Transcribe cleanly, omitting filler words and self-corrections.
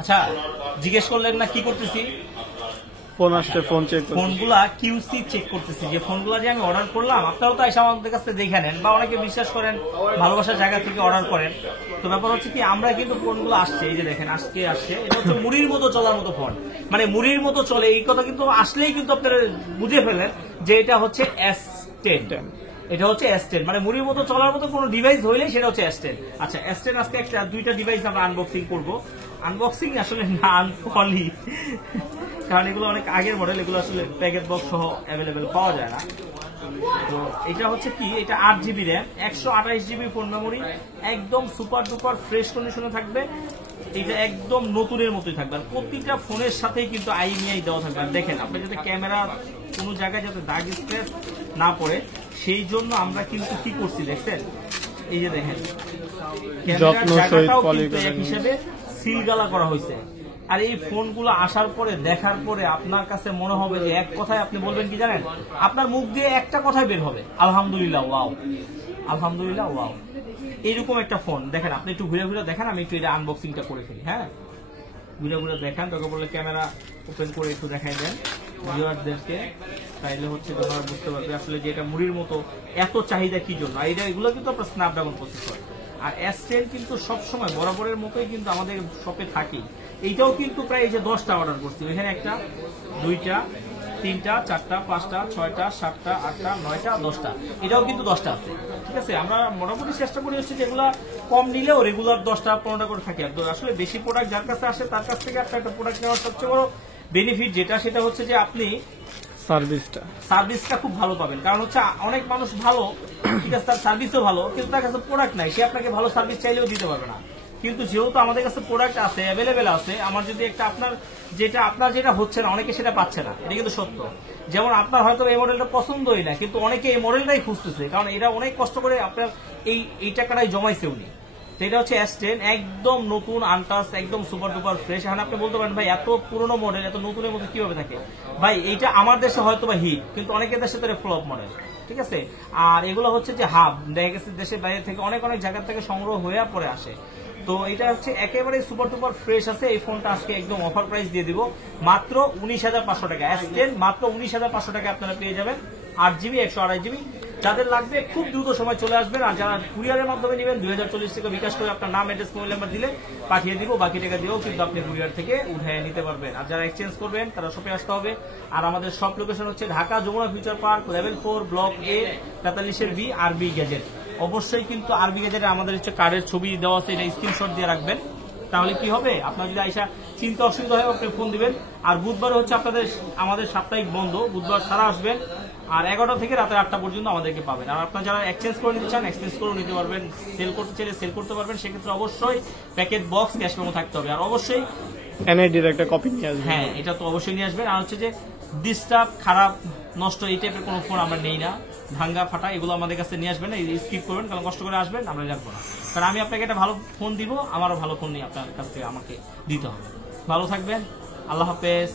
আচ্ছা, জিজ্ঞেস করলেন না কি করতেছি? ফোন আসছে, ফোন চেক করছি। ফোনগুলা কিউসি চেক করতেছি, যে ফোনগুলা যে আমি অর্ডার করলাম আপনারাও তো এসে আমাদের কাছে দেখে নেন, বা অনেকে বিশ্বাস করেন ভালোবাসার জায়গা থেকে অর্ডার করেন। তো ব্যাপার হচ্ছে কি, আমরা কিন্তু ফোনগুলো আসছে, এই যে দেখেন আজকে আসছে, এটা হচ্ছে মুড়ির মতো চলার মতো ফোন, মানে মুড়ির মতো চলে, এই কথা কিন্তু আসলেই কিন্তু আপনারা বুঝে ফেলেন যে এটা হচ্ছে S10। এটা হচ্ছে S10, মানে মুড়ির মতো চলার মতো কোনো ডিভাইস হইলে সেটা হচ্ছে S10। আচ্ছা, S10 আজকে একটা দুইটা ডিভাইস আমরা আনবক্সিং করবো। আনবক্সিং আসলে না, আনপলি, কারণ এগুলো অনেক আগের মডেল, এগুলো আসলে প্যাকেট বক্স সহ অ্যাভেলেবেল পাওয়া যায় না। তো এটা হচ্ছে কি, এটা 8GB RAM, 128GB phone memory, একদম সুপার ডুপার ফ্রেশ কন্ডিশনে থাকবে। এটা একদম নতুনের মতোই থাকবে, আর প্রতিটা ফোনের সাথেই কিন্তু IMEI দেওয়া থাকবে। আর দেখেন, আপনি যাতে ক্যামেরা কোনো জায়গায় যাতে দাগ স্ক্র্যাচ না পড়ে, সেই জন্য আমরা কিন্তু কি করছি দেখছেন, এই যে দেখেন ক্যামেরার জায়গাটাও কিন্তু এক হিসেবে সিলগালা করা হয়েছে। আর এই ফোনগুলো আসার পরে দেখার পরে আপনার কাছে মনে হবে যে এক কথায় আপনি বলবেন কি জানেন, আপনার মুখ দিয়ে একটা কথাই বের হবে, আলহামদুলিল্লাহ ওয়াও, আলহামদুলিল্লাহ ওয়াও। এইরকম একটা ফোন দেখেন, আপনি একটু ঘুরে ঘুরে দেখেন, আমি একটু এটা আনবক্সিংটা করে ফেলি। হ্যাঁ, ঘুরে ঘুরে দেখান, তোকে বলে ক্যামেরা ওপেন করে একটু দেখাই দেন ভিউয়ারদেরকে, তাইলে হচ্ছে তোমরা বুঝতে পারবে আসলে যে এটা মুড়ির মতো এত চাহিদা কি জন্য। আর এগুলো কিন্তু আপনার স্ন্যাপড্রাগন প্রসেসর। আর S10 কিন্তু সবসময় বরাবরের মতোই কিন্তু আমাদের শপে থাকেই। এইটাও কিন্তু প্রায় এই যে 10টা অর্ডার করছি, এখানে একটা, দুইটা, তিনটা, চারটা, পাঁচটা, ছয়টা, সাতটা, আটটা, নয়টা, 10টা, এটাও কিন্তু 10টা আছে। ঠিক আছে, আমরা মোটামুটি চেষ্টা করি হচ্ছে যেগুলা কম নিলেও রেগুলার 10টা 15টা করে থাকে। আসলে বেশি প্রোডাক্ট যার কাছে আসে তার কাছ থেকে আপনার একটা প্রোডাক্ট নেওয়ার সবচেয়ে বড় বেনিফিট যেটা, সেটা হচ্ছে যে আপনি সার্ভিসটা খুব ভালো পাবেন। কারণ হচ্ছে অনেক মানুষ ভালো, ঠিক আছে, তার সার্ভিসও ভালো, কিন্তু তার কাছে প্রোডাক্ট নাই, সে আপনাকে ভালো সার্ভিস চাইলেও দিতে পারবে না। কিন্তু যেহেতু আমাদের কাছে প্রোডাক্ট আছে, অ্যাভেলেবেল আছে, আমার যদি একটা আপনার যেটা হচ্ছে না, অনেকে সেটা পাচ্ছে না, এটা কিন্তু সত্য। যেমন আপনার হয়তো এই মডেলটা পছন্দই না, কিন্তু অনেকে এই মডেলটাই খুঁজতেছে, কারণ এটা অনেক কষ্ট করে আপনার এই টাকাটাই জমাইছে উনি। এটা হচ্ছে S10, একদম নতুন, আনটাচ, একদম সুপার ডুপার ফ্রেশ। এখন আপনি বলতে পারেন ভাই এত পুরনো মডেল এত নতুনের মধ্যে কিভাবে থাকে? ভাই এইটা আমার দেশে হয়তো বা হিট, কিন্তু অনেকের দেশে তো ফ্লপ মডেল। ঠিক আছে, আর এগুলো হচ্ছে যে হাব দেখা গেছে দেশের বাইরে থেকে অনেক জায়গা থেকে সংগ্রহ হয়ে পরে আসে। তো এটা হচ্ছে একেবারে সুপার ডুপার ফ্রেশ আছে। এই ফোনটা আজকে একদম অফার প্রাইস দিয়ে দিব, মাত্র 19,500 টাকা। S10 মাত্র 19,500 টাকা আপনারা পেয়ে যাবেন, 8GB 128GB। যাদের লাগবে খুব দ্রুত সময় চলে আসবেন। আর যারা কুরিয়ারের মাধ্যমে নেবেন 2040 টাকা বিকাশ করে আপনার নাম, অ্যাড্রেস, মোবাইল নাম্বার দিলে পাঠিয়ে দিব, বাকি টাকা দিয়েও কিন্তু আপনি কুরিয়ার থেকে উঠে নিতে পারবেন। আর যারা এক্সচেঞ্জ করবেন তারা শপে আসতে হবে। আর আমাদের শপ লোকেশন হচ্ছে Dhaka Jamuna future park, level 4, block A, 43B, আরবি গ্যাজেট। অবশ্যই কিন্তু আরবি গ্যাজেটে আমাদের হচ্ছে কার্ডের ছবি দেওয়া আছে, এটা স্ক্রিনশট দিয়ে রাখবেন। তাহলে কি হবে, আপনার যদি আইসা চিন্তা অসুবিধা হয় আপনি ফোন দিবেন। আর বুধবার হচ্ছে আমাদের সাপ্তাহিক বন্ধ, বুধবার ছাড়া আসবেন। আর 11টা থেকে রাতে 8টা পর্যন্ত আমাদেরকে পাবেন। আর আপনারা যারা এক্সচেঞ্জ করে নিতে চান এক্সচেঞ্জ করে নিতে পারবেন, সেল করতে চাইলে সেল করতে পারবেন। সেক্ষেত্রে অবশ্যই প্যাকেট বক্স ক্যাশ মেমো থাকতে হবে। আর অবশ্যই NID-র একটা কপি নিয়ে আসবেন। হ্যাঁ, এটা তো অবশ্যই নিয়ে আসবেন। আর হচ্ছে যে ডিস্টার্ব, খারাপ, নষ্ট এই টাইপের কোনো ফোন আমরা নেই না, ভাঙ্গা ফাটা এগুলো আমাদের কাছে নিয়ে আসবেন না, স্কিপ করবেন, কারণ কষ্ট করে আসবেন আমরা রাখবো না। কারণ আমি আপনাকে একটা ভালো ফোন দিব, আমারও ভালো ফোন নিয়ে আপনার কাছ থেকে আমাকে দিতে হবে। ভালো থাকবেন, আল্লাহ হাফেজ।